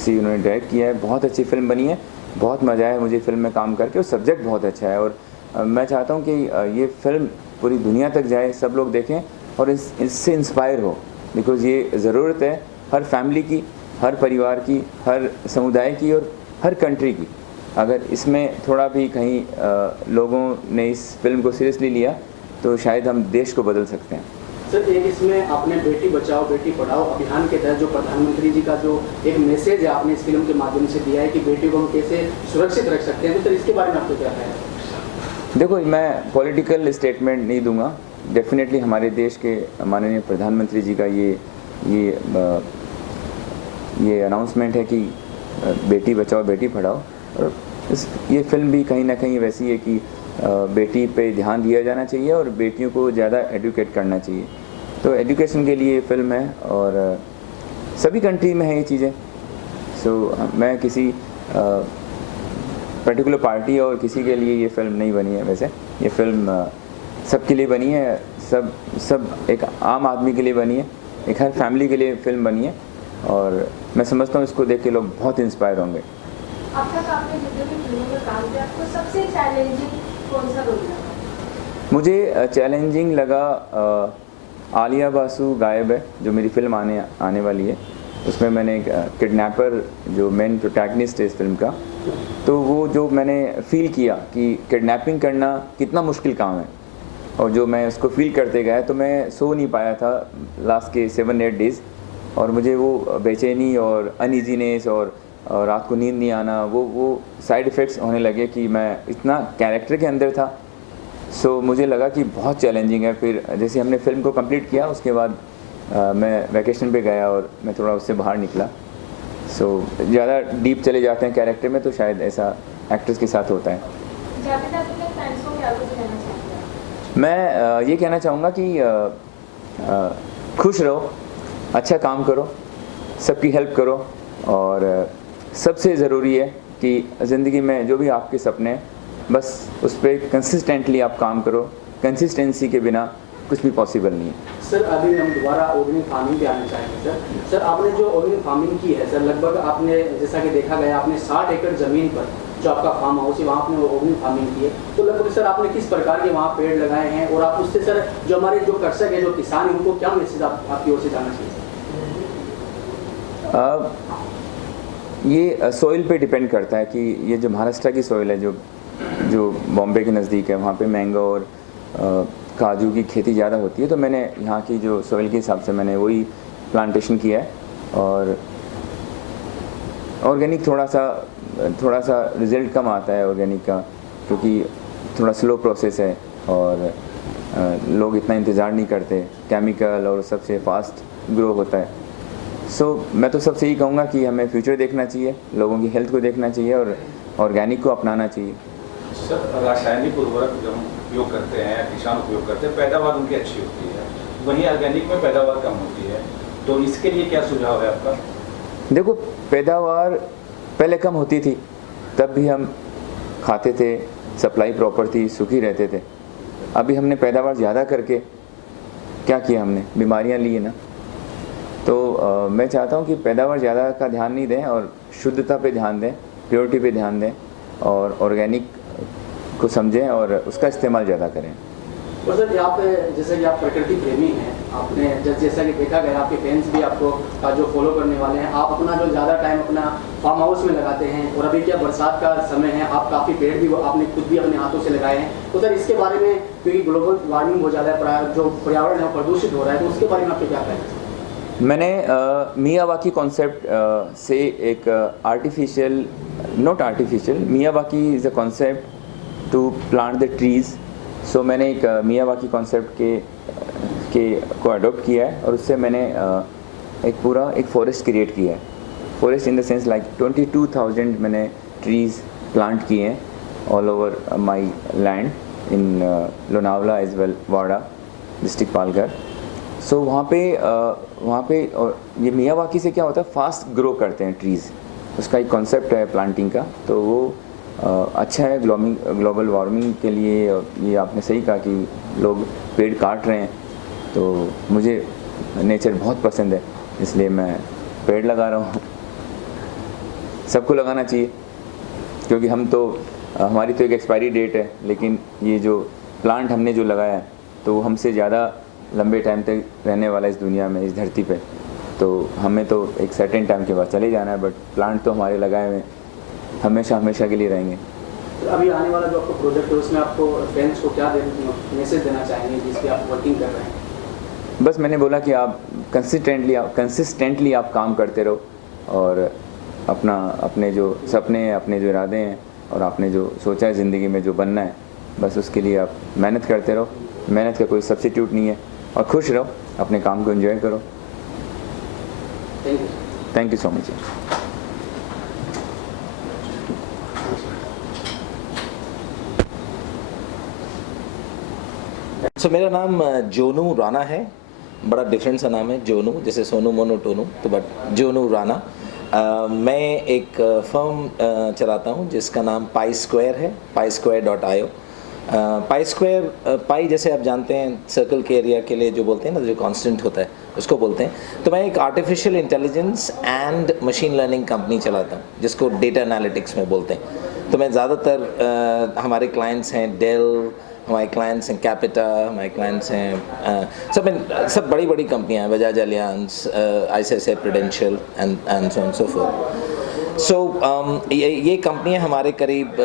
ऐसी उन्होंने डायरेक्ट किया है, बहुत अच्छी फ़िल्म बनी है, बहुत मज़ा आया मुझे फ़िल्म में काम करके और सब्जेक्ट बहुत अच्छा है। और मैं चाहता हूँ कि ये फ़िल्म पूरी दुनिया तक जाए, सब लोग देखें और इससे इंस्पायर हो, बिकॉज़ ये ज़रूरत है हर फैमिली की, हर परिवार की, हर समुदाय की और हर कंट्री की। अगर इसमें थोड़ा भी कहीं लोगों ने इस फ़िल्म को सीरियसली लिया तो शायद हम देश को बदल सकते हैं। सर, एक इसमें आपने बेटी बचाओ बेटी पढ़ाओ अभियान के तहत जो प्रधानमंत्री जी का जो एक मैसेज है आपने इस फिल्म के माध्यम से दिया है कि बेटी को हम कैसे सुरक्षित रख सकते हैं, तो सर इसके बारे में आपको क्या है? देखो, मैं पॉलिटिकल स्टेटमेंट नहीं दूंगा। डेफिनेटली हमारे देश के माननीय प्रधानमंत्री जी का ये अनाउंसमेंट है कि बेटी बचाओ बेटी पढ़ाओ, और ये फिल्म भी कहीं ना कहीं वैसी है कि बेटी पे ध्यान दिया जाना चाहिए और बेटियों को ज़्यादा एडुकेट करना चाहिए। तो एजुकेशन के लिए ये फिल्म है और सभी कंट्री में है ये चीज़ें। मैं किसी पर्टिकुलर पार्टी और किसी के लिए ये फिल्म नहीं बनी है। वैसे ये फिल्म सबके लिए बनी है, सब एक आम आदमी के लिए बनी है, एक हर फैमिली के लिए फिल्म बनी है और मैं समझता हूँ इसको देख के लोग बहुत इंस्पायर होंगे। अब तक आपने जितने भी फिल्मों में काम किया, आपको सबसे चैलेंजिंग कौन सा रोल लगा? मुझे चैलेंजिंग लगा आलिया बासु गायब है, जो मेरी फिल्म आने वाली है। उसमें मैंने एक किडनैपर जो मेन प्रोटैगनिस्ट है इस फिल्म का, तो वो जो मैंने फील किया कि किडनैपिंग करना कितना मुश्किल काम है और जो मैं उसको फील करते गया तो मैं सो नहीं पाया था लास्ट के 7-8 डेज़, और मुझे वो बेचैनी और अनईजीनेस और रात को नींद नहीं आना, वो साइड इफ़ेक्ट्स होने लगे कि मैं इतना कैरेक्टर के अंदर था। मुझे लगा कि बहुत चैलेंजिंग है। फिर जैसे हमने फिल्म को कंप्लीट किया उसके बाद मैं वैकेशन पे गया और मैं थोड़ा उससे बाहर निकला। ज़्यादा डीप चले जाते हैं कैरेक्टर में तो शायद ऐसा एक्ट्रेस के साथ होता है। मैं ये कहना चाहूँगा कि खुश रहो, अच्छा काम करो, सबकी हेल्प करो और सबसे ज़रूरी है कि ज़िंदगी में जो भी आपके सपने हैं बस उस पर कंसिस्टेंटली आप काम करो। कंसिस्टेंसी के बिना कुछ भी पॉसिबल नहीं है। सर, अभी हम दोबारा ऑर्गेनिक फार्मिंग पे आना चाहेंगे। सर आपने जो ऑर्गेनिक फार्मिंग की है सर, लगभग आपने जैसा कि देखा गया आपने 60 एकड़ ज़मीन पर जो आपका फार्म हाउस है वहाँ आपने ऑर्गेनिक फार्मिंग की है, तो लगभग सर आपने किस प्रकार के वहाँ पेड़ लगाए हैं और आप उससे सर जो हमारे जो कृषक है जो किसान है उनको क्या मैसेज आपकी ओर से जाना चाहिए? ये सॉइल पे डिपेंड करता है कि ये जो महाराष्ट्र की सॉइल है जो बॉम्बे के नज़दीक है, वहाँ पे मैंगो और काजू की खेती ज़्यादा होती है, तो मैंने यहाँ की जो सॉइल के हिसाब से मैंने वही प्लांटेशन किया है। और ऑर्गेनिक थोड़ा सा रिज़ल्ट कम आता है ऑर्गेनिक का, क्योंकि थोड़ा स्लो प्रोसेस है और लोग इतना इंतज़ार नहीं करते, केमिकल और सबसे फास्ट ग्रो होता है। मैं तो सबसे यही कहूँगा कि हमें फ्यूचर देखना चाहिए, लोगों की हेल्थ को देखना चाहिए और ऑर्गेनिक को अपनाना चाहिए। सर, रासायनिक उर्वरक जब हम उपयोग करते हैं, किसान उपयोग करते हैं, पैदावार उनकी अच्छी होती है, वहीं ऑर्गेनिक में पैदावार कम होती है, तो इसके लिए क्या सुझाव है आपका? देखो, पैदावार पहले कम होती थी तब भी हम खाते थे, सप्लाई प्रॉपर थी, सुखी रहते थे। अभी हमने पैदावार ज़्यादा करके क्या किया, हमने बीमारियाँ ली है ना। तो मैं चाहता हूँ कि पैदावार ज़्यादा का ध्यान नहीं दें और शुद्धता पे ध्यान दें, प्योरिटी पे ध्यान दें और ऑर्गेनिक को समझें और उसका इस्तेमाल ज़्यादा करें। और सर यहाँ पे जैसे कि आप प्रकृति प्रेमी हैं, आपने जैसा कि देखा गया आपके फैंस भी आपको जो फॉलो करने वाले हैं, आप अपना जो ज़्यादा टाइम अपना फार्म हाउस में लगाते हैं और अभी क्या बरसात का समय है, आप काफ़ी पेड़ भी आपने खुद भी अपने हाथों से लगाए हैं, तो सर इसके बारे में क्योंकि ग्लोबल वार्मिंग हो ज़्यादा है, जो पर्यावरण है वो प्रदूषित हो रहा है, तो उसके बारे में आपको क्या कहना है? मैंने मियावाकी कॉन्सेप्ट से एक Miyawaki is a concept to plant the trees. मैंने एक मियावाकी कॉन्सेप्ट को अडोप्ट किया है और उससे मैंने एक फॉरेस्ट क्रिएट किया है। Forest in the sense like 22,000 मैंने ट्रीज़ प्लांट किए हैं all over my land in Lonavala as well Wada district Palghar. वहाँ पे और ये मियावाकी से क्या होता है, फास्ट ग्रो करते हैं ट्रीज़, उसका एक कॉन्सेप्ट है प्लांटिंग का, तो वो अच्छा है ग्लोबल वार्मिंग के लिए। ये आपने सही कहा कि लोग पेड़ काट रहे हैं, तो मुझे नेचर बहुत पसंद है, इसलिए मैं पेड़ लगा रहा हूँ। सबको लगाना चाहिए, क्योंकि हम तो हमारी तो एक एक्सपायरी डेट है, लेकिन ये जो प्लांट हमने जो लगाया है तो वो हमसे ज़्यादा लंबे टाइम तक रहने वाला है इस दुनिया में, इस धरती पे। तो हमें तो एक सर्टेन टाइम के बाद चले जाना है, बट प्लांट तो हमारे लगाए हुए हमेशा हमेशा के लिए रहेंगे। तो अभी आने वाला जो आपका प्रोजेक्ट है उसमें आपको फैंस को क्या मैसेज देना चाहेंगे जिस पे आप वर्किंग कर रहे हैं? बस मैंने बोला कि आप कंसिस्टेंटली आप काम करते रहो और अपने जो सपने, अपने जो इरादे हैं और आपने जो सोचा है ज़िंदगी में जो बनना है, बस उसके लिए आप मेहनत करते रहो। मेहनत का कोई सब्स्टिट्यूट नहीं है, और खुश रहो, अपने काम को एंजॉय करो। Thank you so much. मेरा नाम जोनू राणा है। बड़ा डिफरेंट सा नाम है, जोनू, जैसे सोनू मोनू टोनू, तो बट जोनू राणा। मैं एक फर्म चलाता हूँ जिसका नाम पाई स्क्वायर है, paisquare.io। पाई स्क्वायर, पाई जैसे आप जानते हैं सर्कल के एरिया के लिए जो बोलते हैं ना, जो कांस्टेंट होता है उसको बोलते हैं। तो मैं एक artificial intelligence and machine learning company चलाता हूँ जिसको डेटा एनालिटिक्स में बोलते हैं। तो मैं ज़्यादातर हमारे क्लाइंट्स हैं डेल, हमारे क्लाइंट्स हैं कैपिटा, हमारे क्लाइंट्स हैं सब बड़ी बड़ी कंपनियां हैं, Bajaj Allianz, ICICI Prudential and so on so forth. So ये कंपनियां हमारे करीब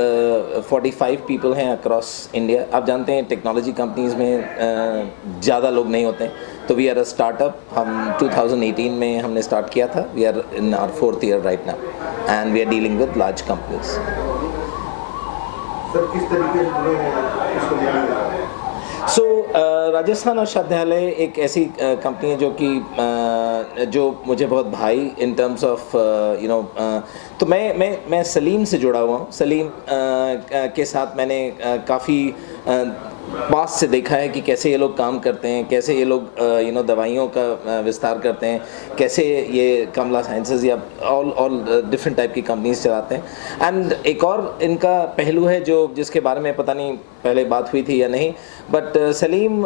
45 पीपल हैं अक्रॉस इंडिया। आप जानते हैं टेक्नोलॉजी कंपनीज़ में ज़्यादा लोग नहीं होते, तो वी आर अ स्टार्टअप। हम 2018 में हमने स्टार्ट किया था। We are in our 4th year right now and we are dealing with large companies. Sir किस तरीके से जुड़े हैं इसको लेने में? राजस्थान औषधालय एक ऐसी कंपनी है जो मुझे बहुत भाई इन टर्म्स ऑफ तो मैं सलीम से जुड़ा हुआ हूँ। सलीम के साथ मैंने काफ़ी पास से देखा है कि कैसे ये लोग काम करते हैं, कैसे ये लोग दवाइयों का विस्तार करते हैं, कैसे ये कमला साइंसेज या ऑल डिफरेंट टाइप की कंपनीज चलाते हैं। एंड एक और इनका पहलू है जिसके बारे में पता नहीं पहले बात हुई थी या नहीं, बट सलीम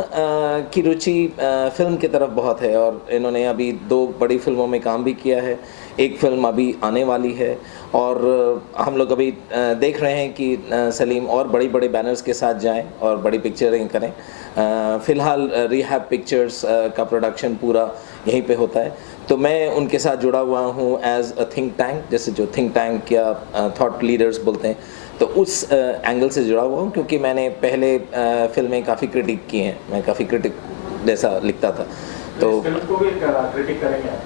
की रुचि फिल्म की तरफ बहुत है और इन्होंने अभी 2 बड़ी फिल्मों में काम भी किया है। एक फिल्म अभी आने वाली है और हम लोग अभी देख रहे हैं कि सलीम और बड़े बैनर्स के साथ जाएं और बड़ी पिक्चरें करें। फ़िलहाल रिहैब पिक्चर्स का प्रोडक्शन पूरा यहीं पे होता है, तो मैं उनके साथ जुड़ा हुआ हूँ एज अ थिंक टैंक, जैसे जो थिंक टैंक या थॉट लीडर्स बोलते हैं, तो उस एंगल से जुड़ा हुआ हूँ क्योंकि मैंने पहले फिल्में काफ़ी क्रिटिक की हैं। मैं काफ़ी क्रिटिक जैसा लिखता था, तो फिल्म को भी क्रिटिक करेंगे?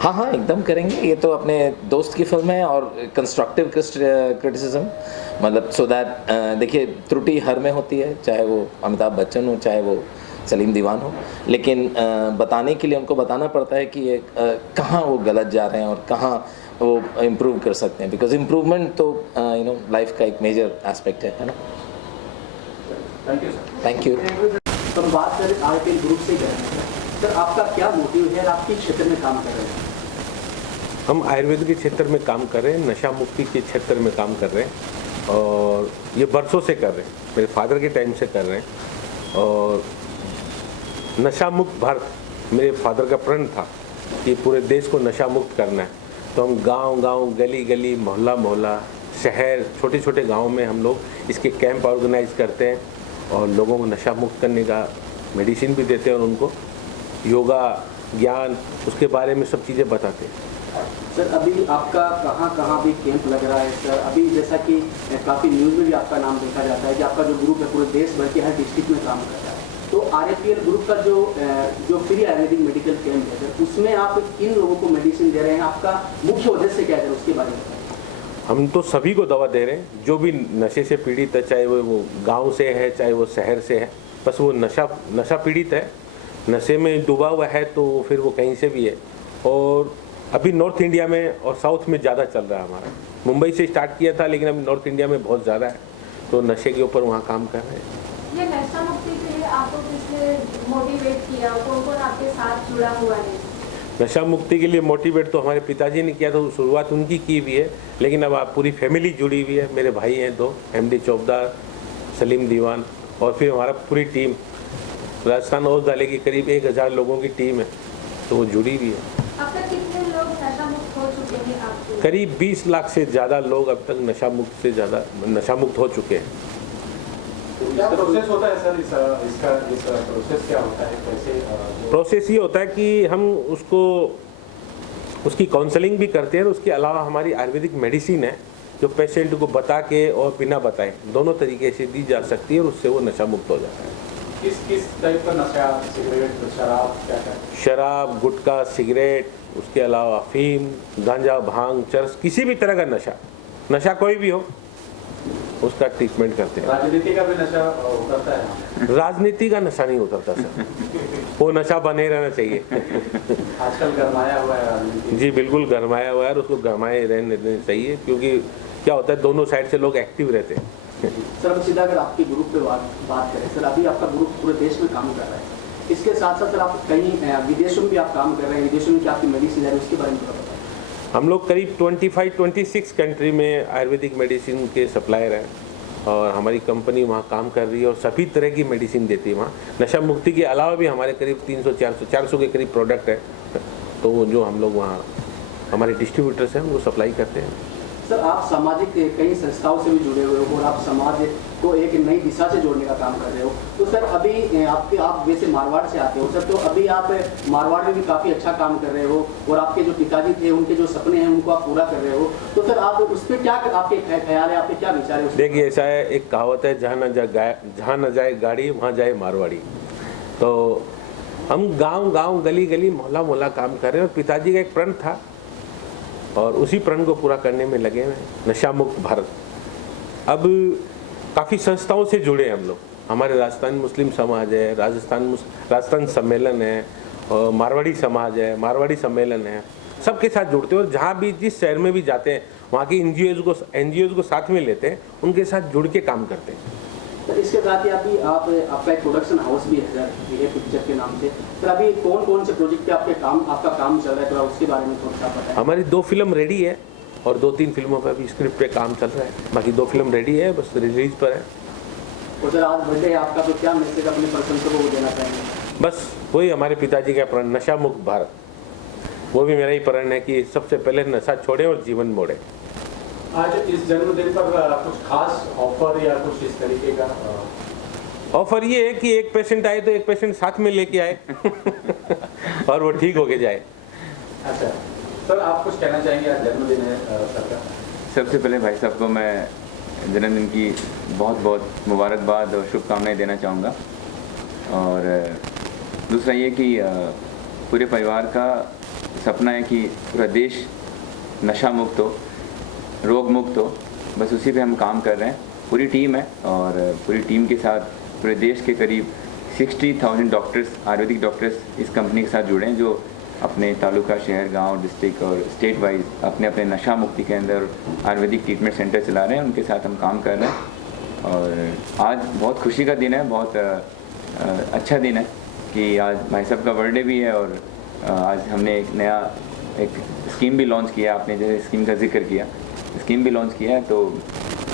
हाँ एकदम करेंगे। ये तो अपने दोस्त की फिल्म है और कंस्ट्रक्टिव क्रिटिसिज्म, मतलब सो दैट देखिए त्रुटि हर में होती है, चाहे वो अमिताभ बच्चन हो चाहे वो सलीम दीवान हो, लेकिन बताने के लिए उनको बताना पड़ता है कि ये कहाँ वो गलत जा रहे हैं और कहाँ वो इम्प्रूव कर सकते हैं, बिकॉज इम्प्रूवमेंट तो लाइफ का एक मेजर एस्पेक्ट है ना। Thank you sir. Thank you. तो बात करें आरटीएल ग्रुप से करें सर, आपका क्या मोटिव है, आप किस क्षेत्र में काम कर रहे हैं? हम आयुर्वेद के क्षेत्र में काम कर रहे हैं, नशा मुक्ति के क्षेत्र में काम कर रहे हैं और ये बरसों से कर रहे हैं, मेरे फादर के टाइम से कर रहे हैं। और नशा मुक्त भारत मेरे फादर का प्रण था कि पूरे देश को नशा मुक्त करना है, तो हम गांव-गांव, गली-गली, मोहल्ला-मोहल्ला, शहर, छोटे-छोटे गाँव में हम लोग इसके कैंप ऑर्गेनाइज करते हैं और लोगों को नशा मुक्त करने का मेडिसिन भी देते हैं और उनको योगा, ज्ञान, उसके बारे में सब चीज़ें बताते हैं। सर अभी आपका कहाँ भी कैंप लग रहा है सर? अभी जैसा कि काफ़ी न्यूज़ में भी आपका नाम देखा जाता है कि आपका जो ग्रुप है पूरे देश भर के हर डिस्ट्रिक्ट में काम करता है, तो RAPL ग्रुप का जो फ्री आयुर्वेदिक मेडिकल कैंप है सर, उसमें आप किन लोगों को मेडिसिन दे रहे हैं? आपका मुख्य उद्देश्य क्या है उसके बारे में बताइए। हम तो सभी को दवा दे रहे हैं, जो भी नशे से पीड़ित है, चाहे वो गांव से है चाहे वो शहर से है, बस वो नशा पीड़ित है, नशे में डूबा हुआ है, तो फिर वो कहीं से भी है। और अभी नॉर्थ इंडिया में और साउथ में ज़्यादा चल रहा है हमारा। मुंबई से स्टार्ट किया था लेकिन अभी नॉर्थ इंडिया में बहुत ज़्यादा है, तो नशे के ऊपर वहाँ काम कर रहे हैं। ये नशा मुक्ति के लिए आपको किसने मोटिवेट किया, कौन आपके साथ जुड़ा हुआ है? नशा मुक्ति के लिए मोटिवेट तो हमारे पिताजी ने किया, तो शुरुआत उनकी की हुई है, लेकिन अब आप पूरी फैमिली जुड़ी हुई है। मेरे भाई हैं 2, MD चौबदार, सलीम दीवान, और फिर हमारा पूरी टीम राजस्थान औषधालय की करीब 1000 लोगों की टीम है, तो वो जुड़ी हुई है। अब तक कितने लोग नशा मुक्त हो चुके हैं आपके? करीब 20 लाख से ज़्यादा लोग अब तक नशा मुक्त हो चुके हैं। क्या प्रोसेस होता है सर इसका प्रोसेस क्या होता है, कैसे प्रोसेस ये होता है कि हम उसकी काउंसलिंग भी करते हैं और उसके अलावा हमारी आयुर्वेदिक मेडिसिन है जो पेशेंट को बता के और बिना बताए दोनों तरीके से दी जा सकती है और उससे वो नशा मुक्त हो जाता है। किस टाइप का नशा, सिगरेट, शराब, क्या क्या? शराब, गुटखा, सिगरेट, उसके अलावा अफीम, गांजा, भांग, चरस, किसी भी तरह का नशा कोई भी हो उसका ट्रीटमेंट करते हैं। राजनीति का भी नशा उतरता है? राजनीति का नशा नहीं उतरता सर, वो नशा बने रहना चाहिए। आजकल गरमाया हुआ है राजनीति। जी बिल्कुल गरमाया हुआ है और उसको गरमाए रहने चाहिए, क्योंकि क्या होता है दोनों साइड से लोग एक्टिव रहते हैं। सर अब सीधा अगर आपके ग्रुप पे बात करें सर, अभी आपका ग्रुप पूरे देश में काम कर रहा है, इसके साथ साथ सर आप कहीं विदेशों में भी आप काम कर रहे हैं, विदेशों में क्या आपकी मेडिसिन है उसके बारे में थोड़ा बताएं। हम लोग करीब 25-26 कंट्री में आयुर्वेदिक मेडिसिन के सप्लायर हैं और हमारी कंपनी वहाँ काम कर रही है और सभी तरह की मेडिसिन देती है वहाँ। नशा मुक्ति के अलावा भी हमारे करीब 300-400 के करीब प्रोडक्ट है, तो वो जो हम लोग वहाँ हमारे डिस्ट्रीब्यूटर्स हैं वो सप्लाई करते हैं। सर आप सामाजिक कई संस्थाओं से भी जुड़े हुए हो और आप समाज को एक नई दिशा से जोड़ने का काम कर रहे हो, तो सर अभी आप वैसे मारवाड़ से आते हो सर, तो अभी आप मारवाड़ में भी काफ़ी अच्छा काम कर रहे हो और आपके जो पिताजी थे उनके जो सपने हैं उनको आप पूरा कर रहे हो, तो सर आप उस पर क्या आपके ख्याल है, आपके क्या विचार है? देखिए ऐसा है, एक कहावत है, जहाँ न जाए गाड़ी वहाँ जाए मारवाड़ी। तो हम गाँव गली गली मोहल्ला मोहल्ला काम कर रहे हैं और पिताजी का एक प्रण था और उसी प्रण को पूरा करने में लगे हुए हैं, नशा मुक्त भारत। अब काफ़ी संस्थाओं से जुड़े हैं हम लोग, हमारे राजस्थान मुस्लिम समाज है, राजस्थान सम्मेलन है, और मारवाड़ी समाज है, मारवाड़ी सम्मेलन है, सबके साथ जुड़ते हैं और जहाँ भी जिस शहर में भी जाते हैं वहाँ की एनजीओज़ को साथ में लेते हैं, उनके साथ जुड़ के काम करते हैं। सर इसके साथ ही अभी आपका एक प्रोडक्शन हाउस भी है सर, ये पिक्चर के नाम से, सर अभी कौन से प्रोजेक्ट पे आपका काम चल रहा है, थोड़ा उसके बारे में थोड़ा सा बताएं। हमारी 2 फिल्म रेडी है और 2-3 फिल्मों पर भी स्क्रिप्ट पे काम चल रहा है, बाकी 2 फिल्म रेडी है, बस रिलीज पर है। और सर आज बर्थडे है आपका, तो क्या मैसेज अपने प्रशंसकों को देना चाहेंगे? बस वही हमारे पिताजी का प्रण, नशा मुक्त भारत, वो भी मेरा ही प्रण है कि सबसे पहले नशा छोड़े और जीवन मोड़े। आज इस जन्मदिन पर कुछ खास ऑफर या कुछ इस तरीके का? ऑफर ये है कि एक पेशेंट आए तो एक पेशेंट साथ में लेके आए और वो ठीक होके जाए। अच्छा सर, आप कुछ कहना चाहेंगे, आज जन्मदिन है सर का? सबसे पहले भाई साहब को मैं जन्मदिन की बहुत बहुत मुबारकबाद और शुभकामनाएं देना चाहूँगा। और दूसरा ये कि पूरे परिवार का सपना है कि पूरा देश नशा मुक्त हो, रोग मुक्त हो, बस उसी पे हम काम कर रहे हैं। पूरी टीम है और पूरी टीम के साथ पूरे देश के करीब 60,000 डॉक्टर्स, आयुर्वेदिक डॉक्टर्स इस कंपनी के साथ जुड़े हैं, जो अपने तालुका, शहर, गांव, डिस्ट्रिक्ट और स्टेट वाइज अपने अपने नशा मुक्ति के अंदर आयुर्वेदिक ट्रीटमेंट सेंटर चला रहे हैं, उनके साथ हम काम कर रहे हैं। और आज बहुत खुशी का दिन है, बहुत अच्छा दिन है कि आज भाई साहब का बर्थडे भी है और आज हमने एक स्कीम भी लॉन्च किया, आपने जैसे स्कीम का जिक्र किया, स्कीम भी लॉन्च किया है, तो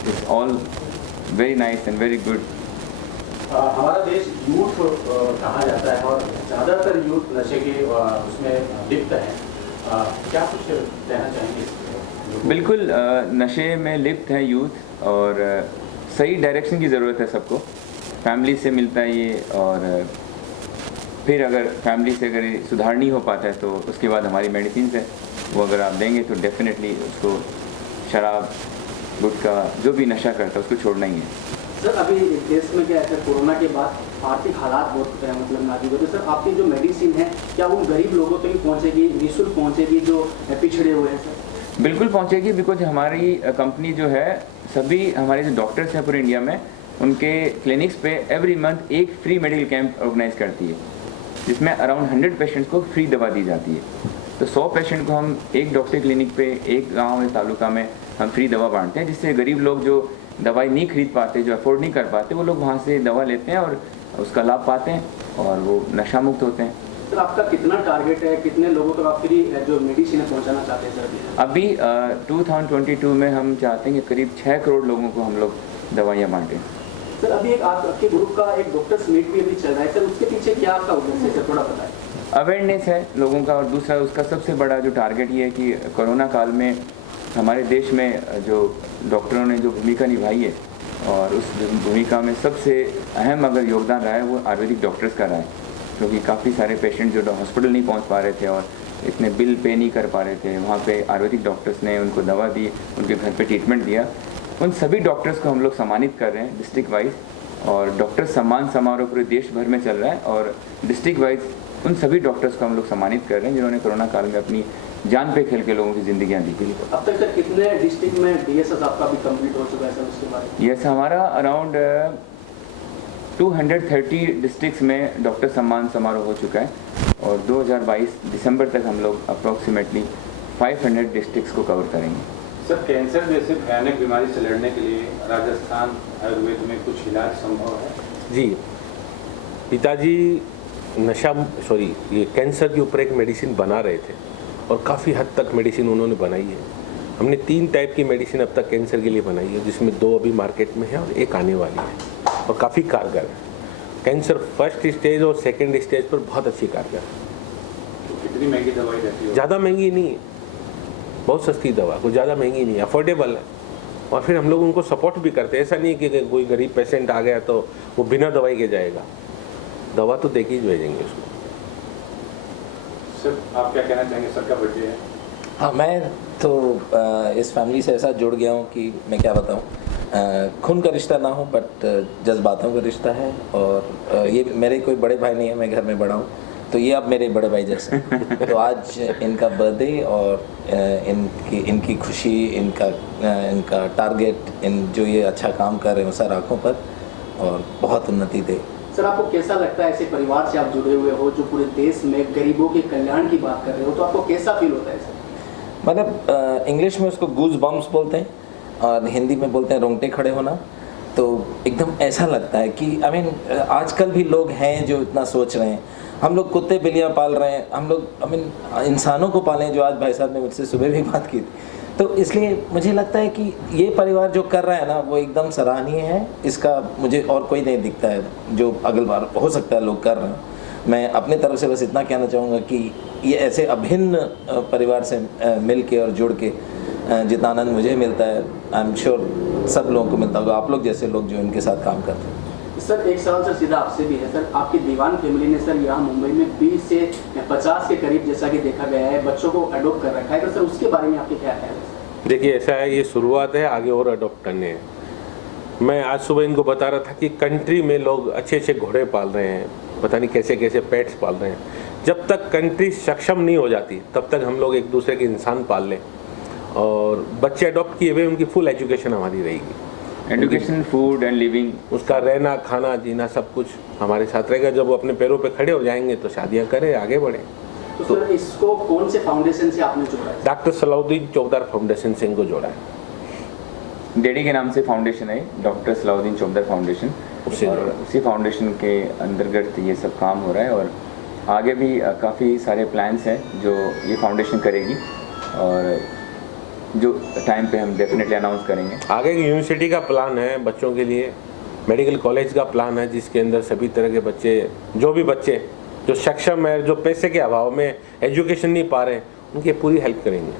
it's all very nice and very good. हमारा देश यूथ कहा जाता है और ज़्यादातर यूथ नशे के उसमें लिप्त है, क्या कुछ कहना चाहेंगे? बिल्कुल, नशे में लिप्त है यूथ और सही डायरेक्शन की ज़रूरत है सबको। फैमिली से मिलता है ये, और फिर अगर फैमिली से अगर सुधार नहीं हो पाता है तो उसके बाद हमारी मेडिसिन है, वो अगर आप देंगे तो डेफिनेटली उसको शराब, गुटखा, जो भी नशा करता है उसको छोड़ना ही है। सर अभी देश में क्या है सर, कोरोना के बाद आर्थिक हालात बहुत मतलब नाजुक है, तो सर आपकी जो मेडिसिन है क्या वो गरीब लोगों तक पहुंचेगी, निःशुल्क पहुंचेगी जो पिछड़े हुए हैं सर? बिल्कुल पहुंचेगी, बिकॉज हमारी कंपनी जो है, सभी हमारे जो डॉक्टर्स हैं पूरे इंडिया में, उनके क्लिनिक्स पे एवरी मंथ एक फ्री मेडिकल कैंप ऑर्गेनाइज करती है, जिसमें अराउंड 100 पेशेंट्स को फ्री दवा दी जाती है। तो 100 पेशेंट को हम एक डॉक्टर क्लिनिक पे, एक गाँव या तालुका में हम फ्री दवा बांटते हैं, जिससे गरीब लोग जो दवाई नहीं खरीद पाते, जो अफोर्ड नहीं कर पाते, वो लोग वहाँ से दवा लेते हैं और उसका लाभ पाते हैं और वो नशा मुक्त होते हैं। सर आपका कितना टारगेट है, कितने लोगों तक आप फ्री जो मेडिसिन पहुंचाना चाहते हैं सर? अभी 2022 में हम चाहते हैं कि करीब 6 करोड़ लोगों को हम लोग दवाइयाँ बांटें। सर अभी एक आपके ग्रुप का एक डॉक्टर्स मीट भी अभी चल रहा है सर, उसके पीछे क्या आपका उद्देश्य है सर, थोड़ा बताएं। अवेयरनेस है लोगों का, और दूसरा उसका सबसे बड़ा जो टारगेट ये है कि कोरोना काल में हमारे देश में जो डॉक्टरों ने जो भूमिका निभाई है और उस भूमिका में सबसे अहम अगर योगदान रहा है वो आयुर्वेदिक डॉक्टर्स का रहा है, क्योंकि काफ़ी सारे पेशेंट जो हॉस्पिटल नहीं पहुंच पा रहे थे और इतने बिल पे नहीं कर पा रहे थे, वहाँ पे आयुर्वेदिक डॉक्टर्स ने उनको दवा दी, उनके घर पे ट्रीटमेंट दिया। उन सभी डॉक्टर्स को हम लोग सम्मानित कर रहे हैं डिस्ट्रिक्ट वाइज, और डॉक्टर सम्मान समारोह पूरे देश भर में चल रहा है और डिस्ट्रिक्ट वाइज उन सभी डॉक्टर्स को हम लोग सम्मानित कर रहे हैं जिन्होंने कोरोना काल में अपनी जान पे खेल के लोगों की ज़िंदगियाँ दी। अब तक सर कितने डिस्ट्रिक्ट में DSS आपका भी कंप्लीट हो चुका है सर, उसके बाद? यस, हमारा अराउंड 230 डिस्ट्रिक्ट्स में डॉक्टर सम्मान समारोह हो चुका है और 2022 दिसंबर तक हम लोग अप्रॉक्सीमेटली 500 डिस्ट्रिक्ट्स को कवर करेंगे। सर, कैंसर जैसे भयानक बीमारी से लड़ने के लिए राजस्थान आयुर्वेद में कुछ इलाज संभव है? जी, पिताजी ये कैंसर के ऊपर एक मेडिसिन बना रहे थे और काफ़ी हद तक मेडिसिन उन्होंने बनाई है। हमने 3 टाइप की मेडिसिन अब तक कैंसर के लिए बनाई है, जिसमें 2 अभी मार्केट में है और 1 आने वाली है और काफ़ी कारगर है। कैंसर फर्स्ट स्टेज और सेकंड स्टेज पर बहुत अच्छी कारगर है। तो कितनी महंगी दवाई रहती है? ज़्यादा महंगी नहीं है, बहुत सस्ती दवा, कुछ ज़्यादा महंगी नहीं है, अफोर्डेबल है। और फिर हम लोग उनको सपोर्ट भी करते हैं, ऐसा नहीं कि कोई गरीब पेशेंट आ गया तो वो बिना दवाई के जाएगा, दवा तो दे के ही भेजेंगे उसको। सर, आप क्या कहना चाहेंगे? सर का बर्थडे है। हाँ, मैं तो इस फैमिली से ऐसा जुड़ गया हूँ कि मैं क्या बताऊँ, खून का रिश्ता ना हो बट जज्बातों का रिश्ता है। और ये मेरे कोई बड़े भाई नहीं है, मैं घर में बड़ा हूँ, तो ये अब मेरे बड़े भाई जैसे हैं। तो आज इनका बर्थडे और इनकी खुशी, इनका टारगेट, जो ये अच्छा काम कर रहे हैं सर आँखों पर, और बहुत उन्नति दे। सर, आपको कैसा लगता है ऐसे परिवार से आप जुड़े हुए हो जो पूरे देश में गरीबों के कल्याण की बात कर रहे हो, तो आपको कैसा फील होता है सर? मतलब इंग्लिश में उसको गूज बम्प्स बोलते हैं और हिंदी में बोलते हैं रोंगटे खड़े होना। तो एकदम ऐसा लगता है कि आजकल भी लोग हैं जो इतना सोच रहे हैं। हम लोग कुत्ते बिल्लियाँ पाल रहे हैं, हम लोग इंसानों को पालें, जो आज भाई साहब ने मुझसे सुबह भी बात की थी। तो इसलिए मुझे लगता है कि ये परिवार जो कर रहा है ना वो एकदम सराहनीय है। इसका मुझे और कोई नहीं दिखता है जो अगल बार हो सकता है लोग कर रहे हैं। मैं अपने तरफ से बस इतना कहना चाहूँगा कि ये ऐसे अभिन्न परिवार से मिल के और जुड़ के जितना आनंद मुझे मिलता है, आई एम श्योर सब लोगों को मिलता होगा, आप लोग जैसे लोग जो इनके साथ काम करते हैं। सर, एक सवाल सर सीधा आपसे भी है सर, आपकी दीवान फैमिली ने सर यहाँ मुंबई में 20 से 50 के करीब, जैसा कि देखा गया है, बच्चों को अडॉप्ट कर रखा है, तो सर उसके बारे में आपके क्या ख्याल है? देखिए, ऐसा है, ये शुरुआत है, आगे और अडॉप्ट करने हैं। मैं आज सुबह इनको बता रहा था कि कंट्री में लोग अच्छे अच्छे घोड़े पाल रहे हैं, पता नहीं कैसे कैसे पेट्स पाल रहे हैं। जब तक कंट्री सक्षम नहीं हो जाती तब तक हम लोग एक दूसरे के इंसान पाल लें, और बच्चे अडॉप्ट किए हुए उनकी फुल एजुकेशन हमारी रहेगी। एजुकेशन, फूड एंड लिविंग, उसका रहना, खाना, जीना सब कुछ हमारे साथ रहेगा। जब वो अपने पैरों पे खड़े हो जाएंगे तो शादियाँ करें, आगे बढ़ें। तो सर, इसको कौन से फाउंडेशन से आपने जोड़ा है? डॉक्टर सलाउद्दीन चौबदार फाउंडेशन से इनको जोड़ा है। डैडी के नाम से फाउंडेशन है, डॉक्टर सलाउद्दीन चौबदार फाउंडेशन, और उसी फाउंडेशन के अंतर्गत ये सब काम हो रहा है। और आगे भी काफ़ी सारे प्लान्स हैं जो ये फाउंडेशन करेगी, और जो टाइम पे हम डेफिनेटली अनाउंस करेंगे। आगे यूनिवर्सिटी का प्लान है बच्चों के लिए, मेडिकल कॉलेज का प्लान है, जिसके अंदर सभी तरह के बच्चे, जो भी बच्चे जो सक्षम है, जो पैसे के अभाव में एजुकेशन नहीं पा रहे हैं, उनकी पूरी हेल्प करेंगे।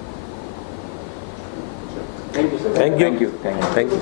Thank you sir. Thank you.